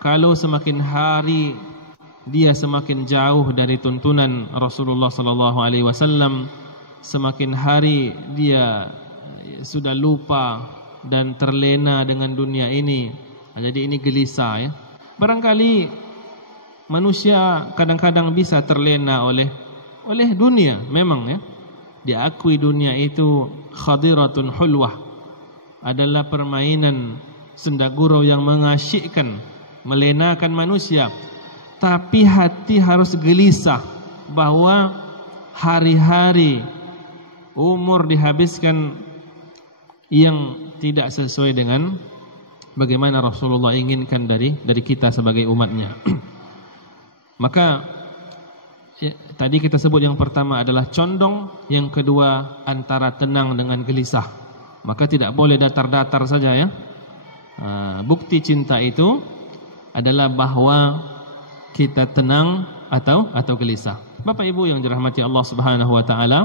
kalau semakin hari dia semakin jauh dari tuntunan Rasulullah sallallahu alaihi wasallam, semakin hari dia sudah lupa dan terlena dengan dunia ini. Jadi ini gelisah ya. Barangkali manusia kadang-kadang bisa terlena oleh dunia, memang ya. Diakui dunia itu khadiratun hulwah, adalah permainan senda gurau yang mengasyikkan, melenakan manusia. Tapi hati harus gelisah bahwa hari-hari umur dihabiskan yang tidak sesuai dengan bagaimana Rasulullah inginkan dari kita sebagai umatnya. Maka tadi kita sebut yang pertama adalah condong, yang kedua antara tenang dengan gelisah. Maka tidak boleh datar-datar saja ya. Bukti cinta itu adalah bahwa kita tenang atau gelisah. Bapak Ibu yang dirahmati Allah Subhanahu wa taala.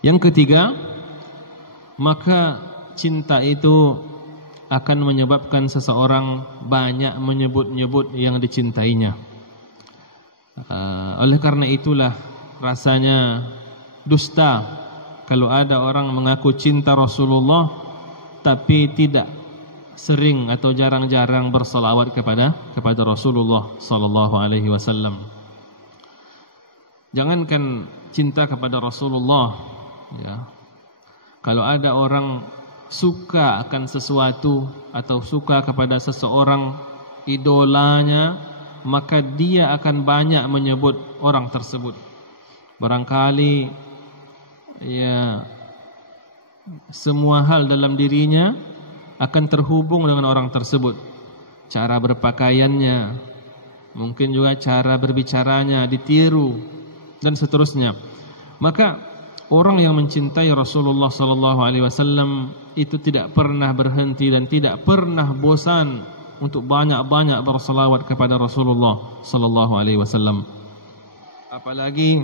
Yang ketiga, maka cinta itu akan menyebabkan seseorang banyak menyebut-nyebut yang dicintainya. Oleh karena itulah rasanya dusta kalau ada orang mengaku cinta Rasulullah tapi tidak sering atau jarang-jarang bersalawat kepada Rasulullah sallallahu alaihi wasallam. Jangankan cinta kepada Rasulullah ya. Kalau ada orang suka akan sesuatu atau suka kepada seseorang idolanya, maka dia akan banyak menyebut orang tersebut. Barangkali ya semua hal dalam dirinya akan terhubung dengan orang tersebut. Cara berpakaiannya, mungkin juga cara berbicaranya ditiru dan seterusnya. Maka orang yang mencintai Rasulullah sallallahu alaihi wasallam itu tidak pernah berhenti dan tidak pernah bosan untuk banyak-banyak bersalawat kepada Rasulullah sallallahu alaihi wasallam. Apalagi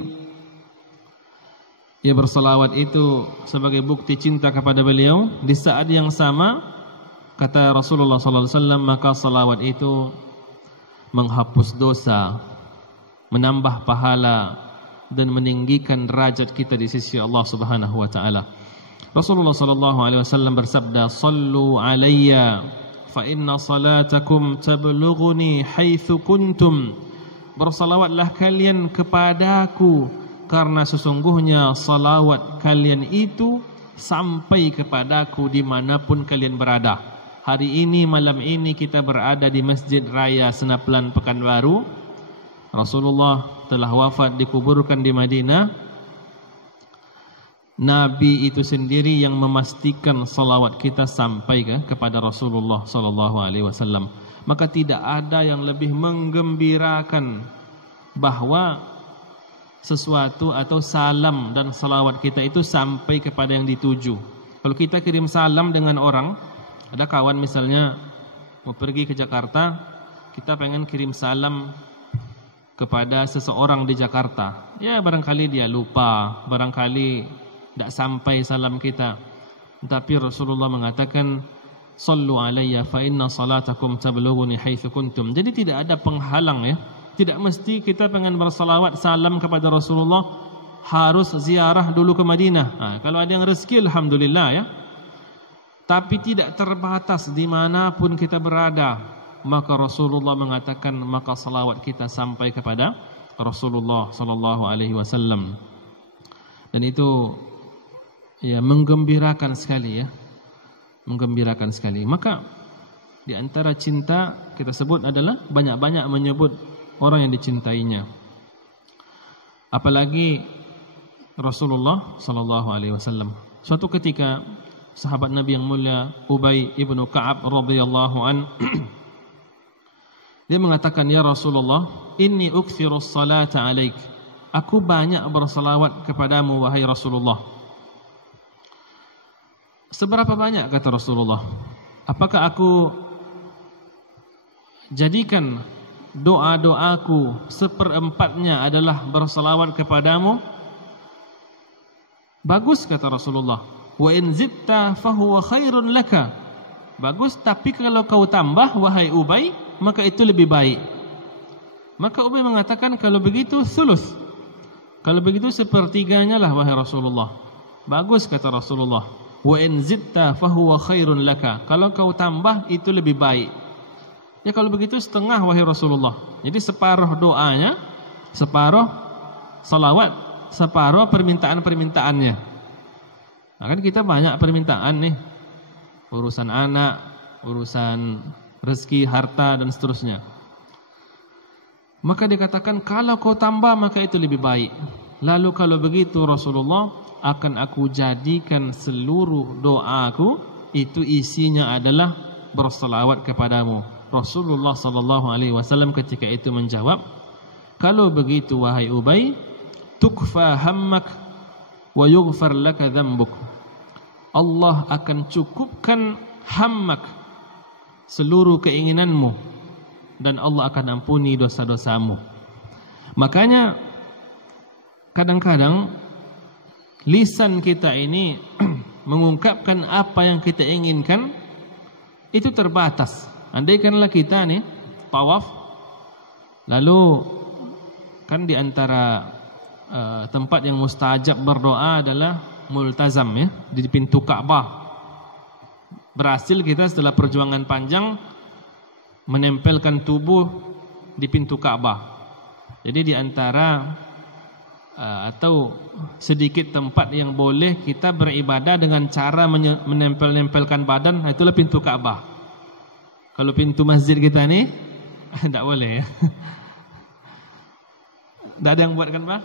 ia bersalawat itu sebagai bukti cinta kepada beliau. Di saat yang sama kata Rasulullah sallallahu alaihi wasallam, maka salawat itu menghapus dosa, menambah pahala dan meninggikan derajat kita di sisi Allah Subhanahu wa taala. Rasulullah sallallahu alaihi wasallam bersabda, "Shallu alayya fa inna salatakum tablughuni haitsu kuntum." Bersalawatlah kalian kepadaku karena sesungguhnya salawat kalian itu sampai kepadaku dimanapun kalian berada. Hari ini, malam ini kita berada di Masjid Raya Senaplan Pekanbaru. Rasulullah telah wafat, dikuburkan di Madinah. Nabi itu sendiri yang memastikan salawat kita sampai kepada Rasulullah sallallahu alaihi wasallam. Maka tidak ada yang lebih menggembirakan bahwa sesuatu atau salam dan salawat kita itu sampai kepada yang dituju. Kalau kita kirim salam dengan orang, ada kawan misalnya mau pergi ke Jakarta, kita pengen kirim salam kepada seseorang di Jakarta. Ya barangkali dia lupa, barangkali tidak sampai salam kita. Tapi Rasulullah mengatakan, "Shallu alayya fa inna salatakum tablughuni haitsu kuntum." Jadi tidak ada penghalang ya. Tidak mesti kita pengen bersalawat salam kepada Rasulullah harus ziarah dulu ke Madinah. Kalau ada yang rezeki alhamdulillah ya. Tapi tidak terbatas dimanapun kita berada. Maka Rasulullah mengatakan, maka salawat kita sampai kepada Rasulullah sallallahu alaihi wasallam. Dan itu ya menggembirakan sekali ya. Menggembirakan sekali. Maka di antara cinta kita sebut adalah banyak-banyak menyebut orang yang dicintainya. Apalagi Rasulullah sallallahu alaihi wasallam. Suatu ketika sahabat Nabi yang mulia Ubay ibnu Ka'ab radhiyallahu an dia mengatakan, "Ya Rasulullah, inni ukthirus salata alaik." Aku banyak bersalawat kepadamu wahai Rasulullah. Seberapa banyak kata Rasulullah? Apakah aku jadikan doa-doaku seperempatnya adalah bersalawat kepadamu? Bagus kata Rasulullah. Wa in zitta fahuwa khairun laka. Bagus, tapi kalau kau tambah wahai Ubay, maka itu lebih baik. Maka Ubay mengatakan, kalau begitu sulus, kalau begitu sepertiganya lah wahai Rasulullah. Bagus kata Rasulullah. Wa in zitta fahuwa khairun laka. Kalau kau tambah itu lebih baik. Ya kalau begitu setengah wahai Rasulullah. Jadi separuh doanya, separuh salawat, separuh permintaan-permintaannya. Nah, kan kita banyak permintaan nih. Urusan anak, urusan rezeki, harta dan seterusnya. Maka dikatakan kalau kau tambah maka itu lebih baik. Lalu kalau begitu Rasulullah, akan aku jadikan seluruh doaku itu isinya adalah bersalawat kepadamu. Rasulullah sallallahu alaihi wasallam ketika itu menjawab, kalau begitu wahai Ubay, tukfa hammak wa yughfar laka dzambuk. Allah akan cukupkan hammak, seluruh keinginanmu, dan Allah akan ampuni dosa-dosamu. Makanya kadang-kadang lisan kita ini mengungkapkan apa yang kita inginkan itu terbatas. Andaikanlah kita nih tawaf, lalu kan di antara tempat yang mustajab berdoa adalah multazam, ya, di pintu Ka'bah. Berhasil kita setelah perjuangan panjang menempelkan tubuh di pintu Ka'bah. Jadi di antara atau sedikit tempat yang boleh kita beribadah dengan cara menempel-nempelkan badan, itulah pintu Ka'bah. Kalau pintu masjid kita ni tidak boleh, ya. Tidak ada yang buat kan, Pak?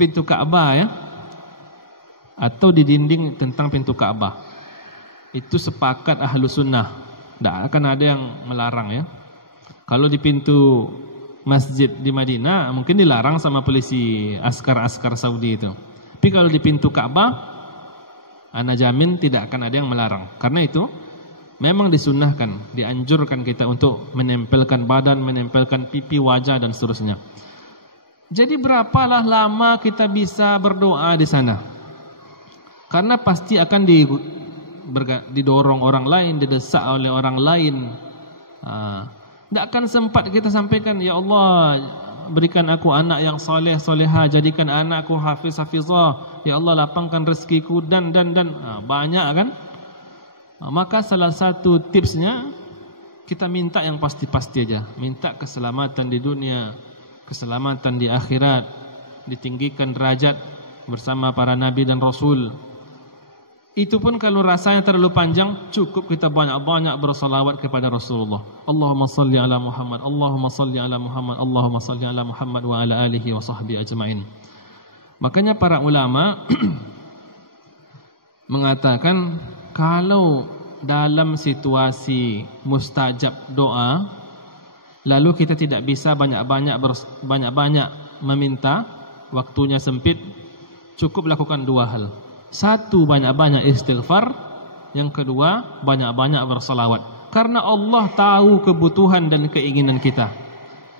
Pintu Ka'bah, ya, atau di dinding tentang pintu Ka'bah, itu sepakat ahlu sunnah. Tidak akan ada yang melarang, ya. Kalau di pintu masjid di Madinah mungkin dilarang sama polisi askar-askar Saudi itu. Tapi kalau di pintu Ka'bah, ana jamin tidak akan ada yang melarang. Karena itu memang disunnahkan, dianjurkan kita untuk menempelkan badan, menempelkan pipi, wajah dan seterusnya. Jadi berapalah lama kita bisa berdoa di sana? Karena pasti akan didorong orang lain, didesak oleh orang lain. Tidak akan sempat kita sampaikan, ya Allah berikan aku anak yang soleh, soleha, jadikan anakku hafiz, hafizah, ya Allah lapangkan rezekiku dan banyak kan. Maka salah satu tipsnya kita minta yang pasti-pasti aja. Minta keselamatan di dunia, keselamatan di akhirat, ditinggikan derajat bersama para nabi dan rasul. Itu pun kalau rasanya terlalu panjang, cukup kita banyak-banyak bersalawat kepada Rasulullah. Allahumma salli ala Muhammad, Allahumma salli ala Muhammad, Allahumma salli ala Muhammad wa ala alihi wa sahbihi ajma'in. Makanya para ulama mengatakan, kalau dalam situasi mustajab doa, lalu kita tidak bisa banyak-banyak meminta, waktunya sempit, cukup lakukan dua hal. Satu, banyak-banyak istighfar. Yang kedua, banyak-banyak bersalawat. Karena Allah tahu kebutuhan dan keinginan kita.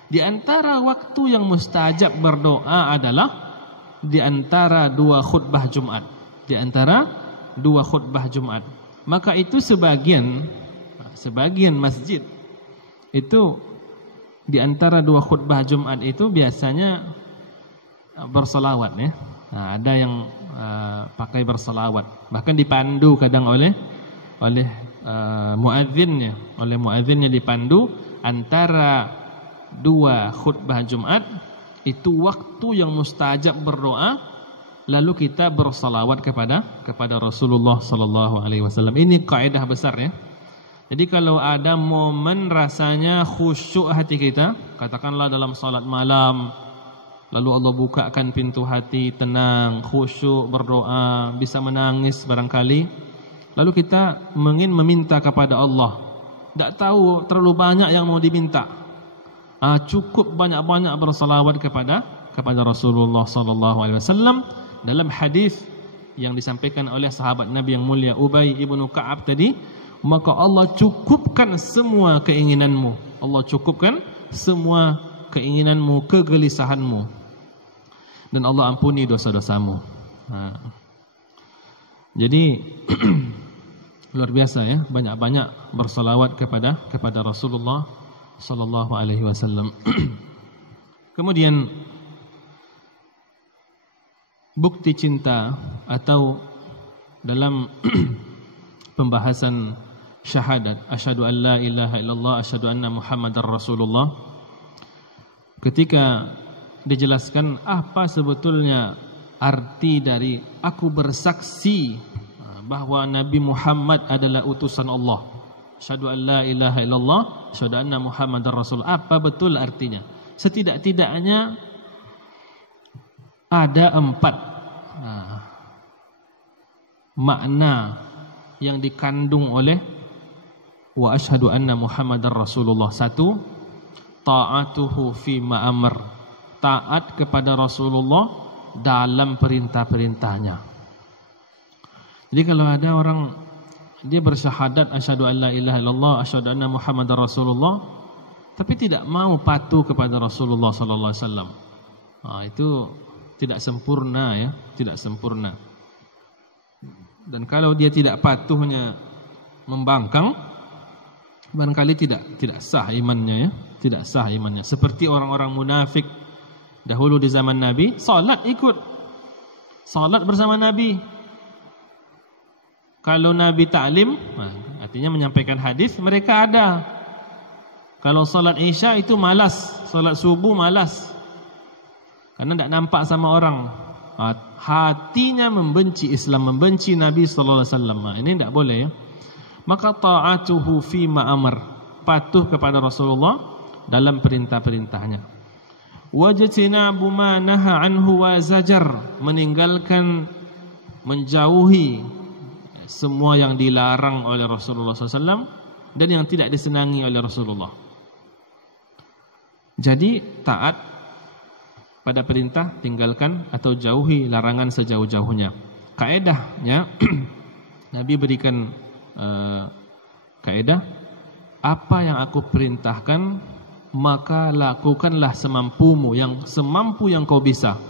Di antara waktu yang mustajab berdoa adalah di antara dua khutbah Jumat. Di antara dua khutbah Jumat. Maka itu sebagian masjid itu di antara dua khutbah Jumat itu biasanya bersalawat, ya. Nah, ada yang pakai bersalawat, bahkan dipandu kadang oleh muadzinnya dipandu antara dua khutbah Jumat itu waktu yang mustajab berdoa, lalu kita bersalawat kepada Rasulullah sallallahu alaihi wasallam. Ini kaidah besar, ya. Jadi kalau ada momen rasanya khusyuk hati kita, katakanlah dalam salat malam, lalu Allah bukakan pintu hati, tenang, khusyuk, berdoa, bisa menangis barangkali. Lalu kita ingin meminta kepada Allah. Tak tahu terlalu banyak yang mau diminta. Cukup banyak-banyak bersalawat kepada Rasulullah sallallahu alaihi wasallam. Dalam hadis yang disampaikan oleh sahabat Nabi yang mulia Ubay ibnu Ka'ab tadi, maka Allah cukupkan semua keinginanmu. Allah cukupkan semua keinginanmu, kegelisahanmu. Dan Allah ampuni dosa-dosamu. Jadi Luar biasa ya, banyak-banyak bersalawat kepada Rasulullah sallallahu alaihi wasallam. Kemudian bukti cinta atau dalam pembahasan syahadat asyhadu an la ilaha illallah asyhadu anna muhammadar rasulullah, ketika dijelaskan apa sebetulnya arti dari aku bersaksi bahwa Nabi Muhammad adalah utusan Allah, asyhadu an la ilaha illallah asyhadu anna muhammadar rasul, apa betul artinya? Setidak-tidaknya ada 4 makna yang dikandung oleh wa asyhadu anna muhammadar rasulullah. 1, ta'atuhu fi ma'amr, taat kepada Rasulullah dalam perintah-perintahnya. Jadi kalau ada orang dia bersyahadat asyhadu an la ilaha illallah asyhadu anna muhammadar rasulullah tapi tidak mau patuh kepada Rasulullah sallallahu alaihi wasallam, itu tidak sempurna ya, tidak sempurna. Dan kalau dia tidak patuhnya membangkang, barangkali tidak sah imannya ya, tidak sah imannya. Seperti orang-orang munafik dahulu di zaman Nabi, salat bersama Nabi. Kalau Nabi taklim, artinya menyampaikan hadis, mereka ada. Kalau salat Isya itu malas, salat subuh malas. Karena tidak nampak sama orang. Hatinya membenci Islam, membenci Nabi sallallahu alaihi wasallam. Ini tidak boleh ya. Maka ta'atuhu fi ma'amr, patuh kepada Rasulullah dalam perintah-perintahnya. Wajtinabu ma naha anhu wa zajar, meninggalkan, menjauhi semua yang dilarang oleh Rasulullah SAW dan yang tidak disenangi oleh Rasulullah. Jadi taat pada perintah, tinggalkan atau jauhi larangan sejauh-jauhnya. Kaedahnya Nabi berikan kaedah, apa yang aku perintahkan maka lakukanlah semampumu, yang semampu yang kau bisa.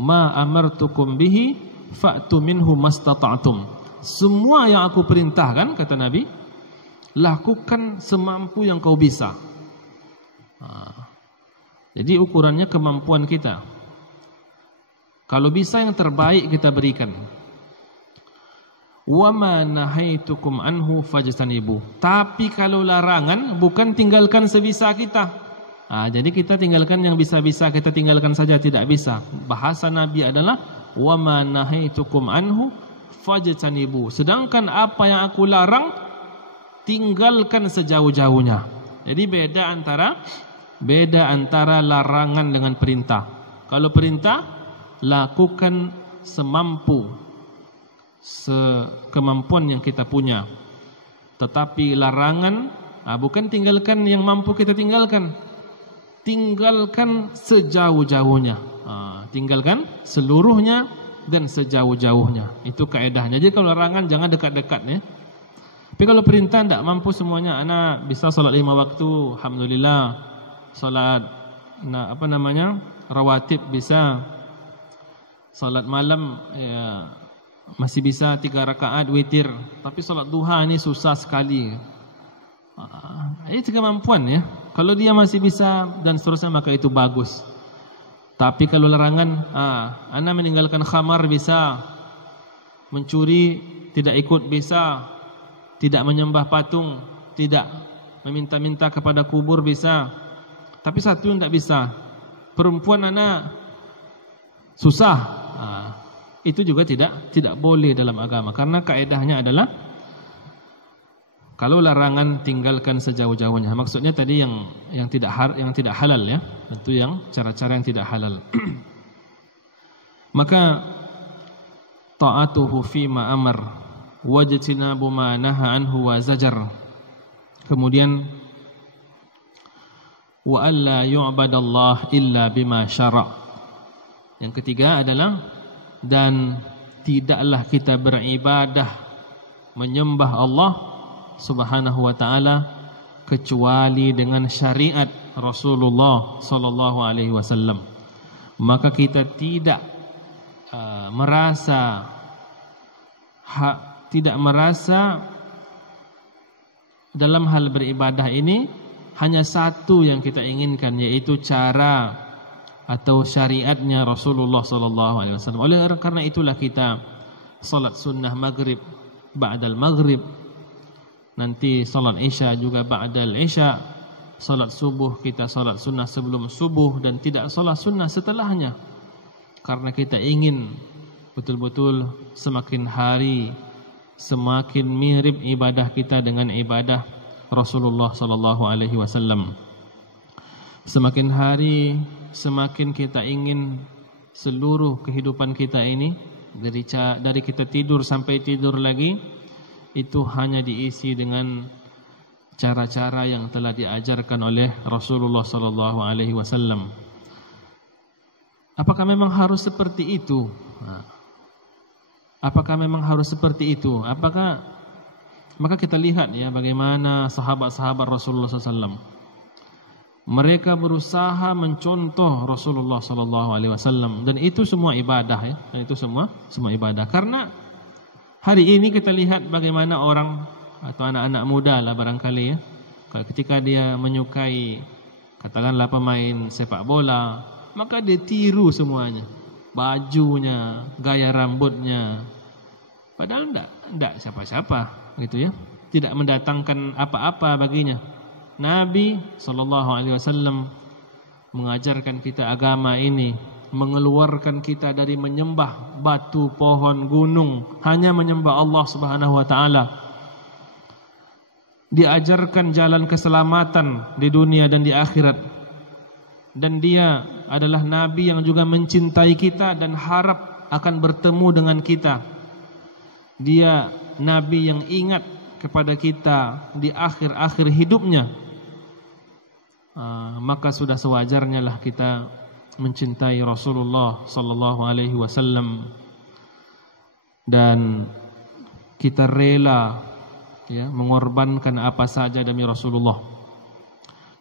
Ma amartukum bihi fa'tu minhu mastata'tum. Semua yang aku perintahkan, kata Nabi, lakukan semampu yang kau bisa. Jadi ukurannya kemampuan kita. Kalau bisa yang terbaik kita berikan. Wa ma nahaitukum anhu fajtanibu. Tapi kalau larangan, bukan tinggalkan sebisa kita. Jadi kita tinggalkan yang bisa-bisa, kita tinggalkan saja tidak bisa. Bahasa Nabi adalah wa ma nahaitukum anhu fajtanibu. Sedangkan apa yang aku larang, tinggalkan sejauh-jauhnya. Jadi beda antara larangan dengan perintah. Kalau perintah, lakukan semampu, sekemampuan yang kita punya. Tetapi larangan, bukan tinggalkan yang mampu kita tinggalkan, tinggalkan sejauh-jauhnya. Tinggalkan seluruhnya dan sejauh-jauhnya. Itu kaedahnya. Jadi kalau larangan jangan dekat-dekat ya. Tapi kalau perintah tidak mampu semuanya, anak bisa salat 5 waktu, alhamdulillah. Salat rawatib bisa. Salat malam ya, masih bisa 3 rakaat witir. Tapi salat duha ini susah sekali. Itu kemampuan ya. Kalau dia masih bisa dan seterusnya, maka itu bagus. Tapi kalau larangan, anak meninggalkan khamar bisa, mencuri tidak ikut bisa, tidak menyembah patung, tidak meminta-minta kepada kubur bisa. Tapi satu yang tidak bisa, perempuan anak susah. Itu juga tidak boleh dalam agama, karena kaedahnya adalah kalau larangan tinggalkan sejauh-jauhnya. Maksudnya tadi yang tidak halal ya, tentu yang cara-cara yang tidak halal. Maka ta'atuhu fi ma amar wajtinabu ma naha anhu wa zajar. Kemudian wa alla yu'badallah illa bima syara'. Yang ketiga adalah dan tidaklah kita beribadah menyembah Allah Subhanahu wa taala kecuali dengan syariat Rasulullah sallallahu alaihi wasallam. Maka kita tidak merasa tidak merasa dalam hal beribadah ini hanya satu yang kita inginkan, yaitu cara atau syariatnya Rasulullah SAW. Oleh karena itulah kita salat sunnah maghrib ba'dal maghrib, nanti salat isya juga ba'dal isya, salat subuh kita salat sunnah sebelum subuh, dan tidak salat sunnah setelahnya. Karena kita ingin betul-betul semakin hari semakin mirip ibadah kita dengan ibadah Rasulullah sallallahu alaihi wasallam. Semakin hari semakin kita ingin seluruh kehidupan kita ini dari kita tidur sampai tidur lagi itu hanya diisi dengan cara-cara yang telah diajarkan oleh Rasulullah sallallahu alaihi wasallam. Apakah memang harus seperti itu? Apakah memang harus seperti itu? Maka kita lihat ya bagaimana sahabat-sahabat Rasulullah SAW. Mereka berusaha mencontoh Rasulullah SAW, dan itu semua ibadah ya. Dan itu semua ibadah. Karena hari ini kita lihat bagaimana orang atau anak-anak muda lah barangkali ya, ketika dia menyukai katakanlah pemain sepak bola, maka dia tiru semuanya, bajunya, gaya rambutnya. Padahal enggak siapa-siapa gitu ya. Tidak mendatangkan apa-apa baginya. Nabi SAW mengajarkan kita agama ini, mengeluarkan kita dari menyembah batu, pohon, gunung, hanya menyembah Allah Subhanahu wa taala. Diajarkan jalan keselamatan di dunia dan di akhirat. Dan dia adalah Nabi yang juga mencintai kita dan harap akan bertemu dengan kita. Dia Nabi yang ingat kepada kita di akhir-akhir hidupnya. Maka sudah sewajarnya lah kita mencintai Rasulullah sallallahu alaihi wasallam, dan kita rela ya mengorbankan apa saja demi Rasulullah.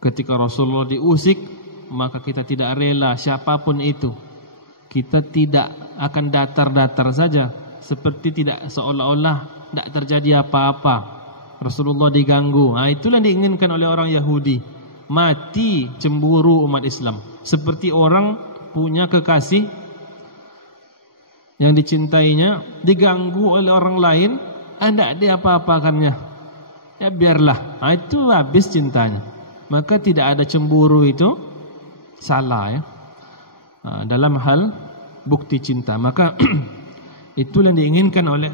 Ketika Rasulullah diusik, maka kita tidak rela siapapun itu. Kita tidak akan datar-datar saja, seperti tidak, seolah-olah tidak terjadi apa-apa. Rasulullah diganggu. Itulah yang diinginkan oleh orang Yahudi. Mati cemburu umat Islam. Seperti orang punya kekasih yang dicintainya diganggu oleh orang lain, tidak dia apa-apakannya. Ya biarlah. Itu habis cintanya. Maka tidak ada cemburu, itu salah ya. Dalam hal bukti cinta. Maka itulah yang diinginkan oleh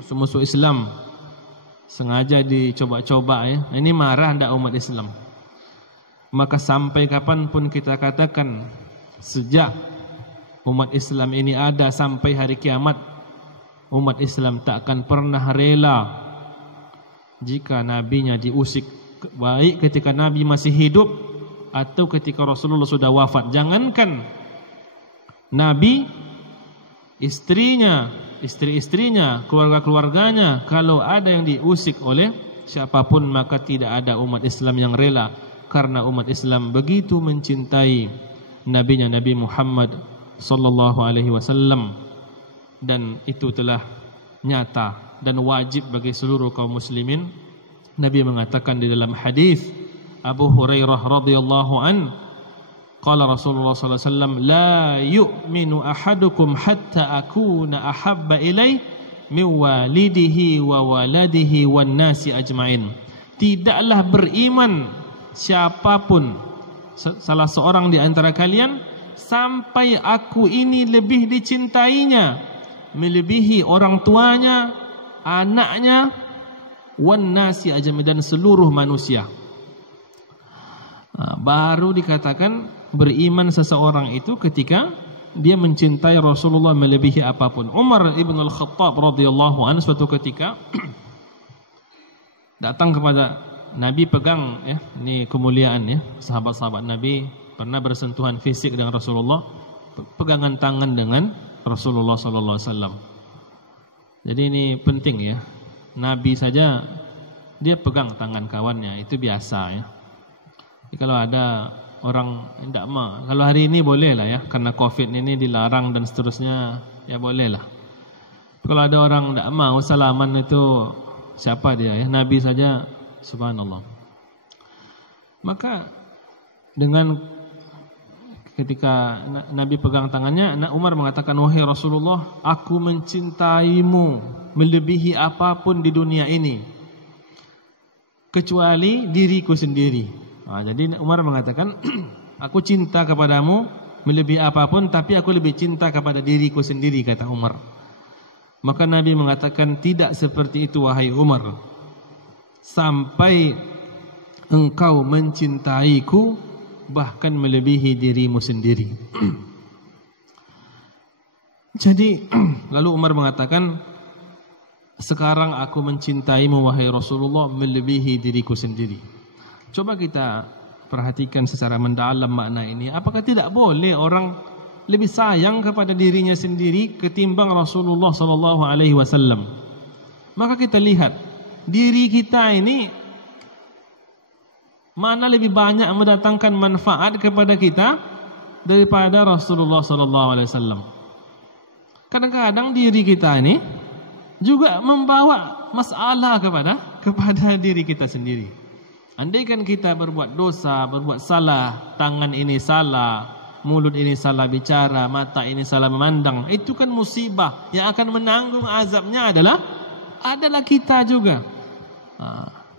musuh-musuh Islam. Sengaja dicoba-coba ya. Ini marah tidak umat Islam. Maka sampai kapanpun kita katakan, sejak umat Islam ini ada sampai hari kiamat, umat Islam tak akan pernah rela jika nabinya diusik, baik ketika Nabi masih hidup atau ketika Rasulullah sudah wafat. Jangankan Nabi, istrinya, istri-istrinya, keluarga-keluarganya, kalau ada yang diusik oleh siapapun, maka tidak ada umat Islam yang rela. Karena umat Islam begitu mencintai nabinya, Nabi Muhammad sallallahu alaihi wasallam, dan itu telah nyata dan wajib bagi seluruh kaum muslimin. Nabi mengatakan di dalam hadis Abu Hurairah radhiyallahu an, qala Rasulullah sallallahu alaihi wasallam, la yu'minu ahadukum hatta akuna ahabba ilai min walidihi wa waladihi wan nasi ajmain. Tidaklah beriman siapapun, salah seorang di antara kalian, sampai aku ini lebih dicintainya, melebihi orang tuanya, anaknya, wan nasi ajmain, dan seluruh manusia. Baru dikatakan beriman seseorang itu ketika dia mencintai Rasulullah melebihi apapun. Umar ibn al-Khattab radhiyallahu anhu suatu ketika datang kepada Nabi, pegang ya, ini kemuliaan ya, sahabat-sahabat Nabi pernah bersentuhan fisik dengan Rasulullah, pegangan tangan dengan Rasulullah sallallahu alaihi wasallam. Jadi ini penting ya. Nabi saja dia pegang tangan kawannya, itu biasa ya. Jadi kalau ada orang tidak mau, kalau hari ini boleh lah ya, karena Covid ini dilarang dan seterusnya, ya boleh lah. Kalau ada orang tidak mau salaman itu siapa dia ya? Nabi saja, subhanallah. Maka dengan ketika Nabi pegang tangannya, Umar mengatakan, wahai Rasulullah, aku mencintaimu melebihi apapun di dunia ini, kecuali diriku sendiri. Jadi Umar mengatakan, aku cinta kepadamu melebihi apapun, tapi aku lebih cinta kepada diriku sendiri, kata Umar. Maka Nabi mengatakan, tidak seperti itu wahai Umar, sampai engkau mencintaiku bahkan melebihi dirimu sendiri. Jadi lalu Umar mengatakan, sekarang aku mencintaimu wahai Rasulullah melebihi diriku sendiri. Coba kita perhatikan secara mendalam makna ini. Apakah tidak boleh orang lebih sayang kepada dirinya sendiri ketimbang Rasulullah SAW? Maka kita lihat diri kita ini mana lebih banyak mendatangkan manfaat kepada kita daripada Rasulullah SAW. Kadang-kadang diri kita ini juga membawa masalah kepada diri kita sendiri. Andaikan kita berbuat dosa, berbuat salah, tangan ini salah, mulut ini salah bicara, mata ini salah memandang, itu kan musibah. Yang akan menanggung azabnya adalah kita juga.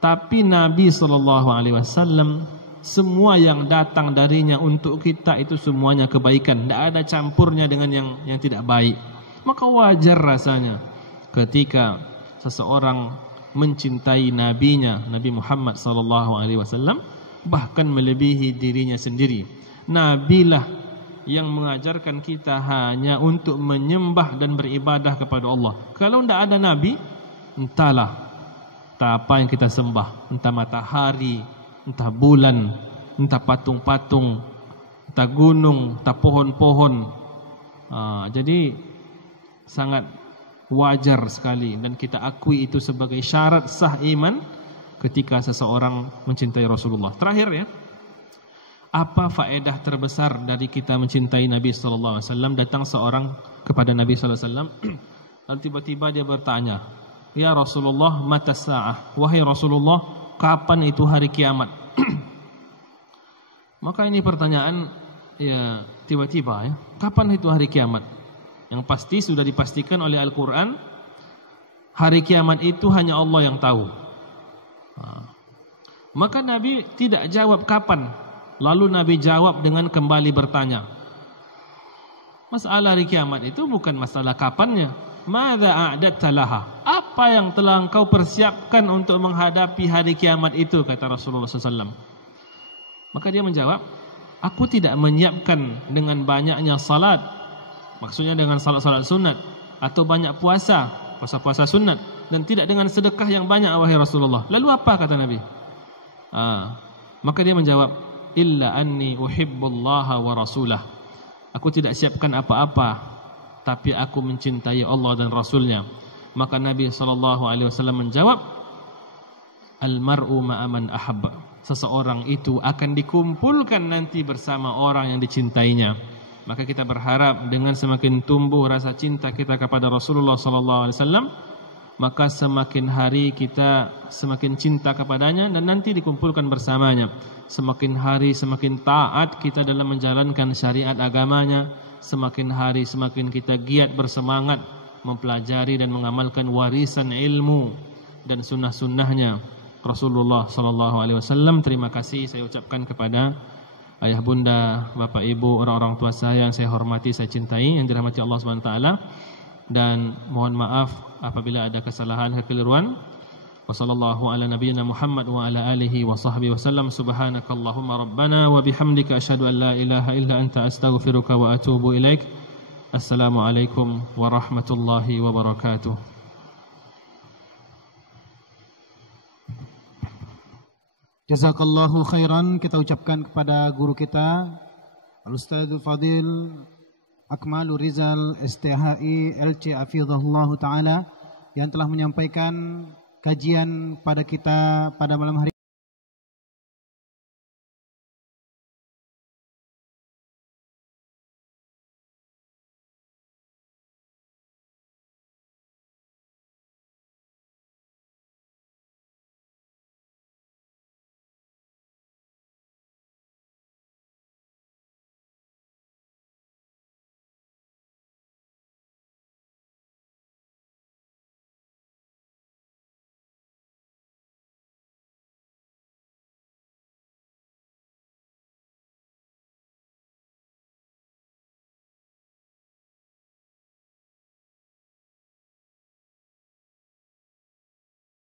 Tapi Nabi SAW, semua yang datang darinya untuk kita itu semuanya kebaikan, tidak ada campurnya dengan yang tidak baik. Maka wajar rasanya ketika seseorang mencintai nabinya, Nabi Muhammad SAW, bahkan melebihi dirinya sendiri. Nabilah yang mengajarkan kita hanya untuk menyembah dan beribadah kepada Allah. Kalau tidak ada Nabi, entahlah apa yang kita sembah, entah matahari, entah bulan, entah patung-patung, entah gunung, entah pohon-pohon. Jadi sangat wajar sekali dan kita akui itu sebagai syarat sah iman ketika seseorang mencintai Rasulullah. Terakhir ya, apa faedah terbesar dari kita mencintai Nabi SAW? Datang seorang kepada Nabi SAW dan tiba-tiba dia bertanya, ya Rasulullah, mata sa'ah, wahai Rasulullah, kapan itu hari kiamat? Maka ini pertanyaan ya tiba-tiba ya, kapan itu hari kiamat? Yang pasti sudah dipastikan oleh Al-Quran, hari kiamat itu hanya Allah yang tahu. Maka Nabi tidak jawab kapan, lalu Nabi jawab dengan kembali bertanya. Masalah hari kiamat itu bukan masalah kapannya. Madza a'dadta laha? Apa yang telah engkau persiapkan untuk menghadapi hari kiamat itu, kata Rasulullah SAW. Maka dia menjawab, aku tidak menyiapkan dengan banyaknya salat, maksudnya dengan salat-salat sunat, atau banyak puasa-puasa sunat, dan tidak dengan sedekah yang banyak wahai Rasulullah. Lalu apa kata Nabi? Maka dia menjawab, illa anni uhibbullaha wa rasulah. Aku tidak siapkan apa-apa, tapi aku mencintai Allah dan Rasulnya. Maka Nabi SAW menjawab, Al-mar'u ma'aman ahabba. Seseorang itu akan dikumpulkan nanti bersama orang yang dicintainya. Maka kita berharap dengan semakin tumbuh rasa cinta kita kepada Rasulullah SAW, maka semakin hari kita semakin cinta kepadanya dan nanti dikumpulkan bersamanya. Semakin hari semakin taat kita dalam menjalankan syariat agamanya. Semakin hari semakin kita giat bersemangat mempelajari dan mengamalkan warisan ilmu dan sunnah-sunnahnya Rasulullah SAW. Terima kasih saya ucapkan kepada ayah bunda, bapak ibu, orang-orang tua saya yang saya hormati, saya cintai, yang dirahmati Allah SWT. Dan mohon maaf apabila ada kesalahan, kekeliruan. Wassallallahu ala nabiyyina Muhammad wa ala alihi wa sahbihi wasallam. Subhanakallahumma rabbana wa bihamdika asyhadu an la ilaha illa anta astaghfiruka wa atubu ilaik. Assalamualaikum warahmatullahi wabarakatuh. Jazakallahu khairan, kita ucapkan kepada guru kita Al-Ustadzul Fadil Akmalur Rizal STHI LC Hafizahullah Ta'ala yang telah menyampaikan kajian pada kita pada malam hari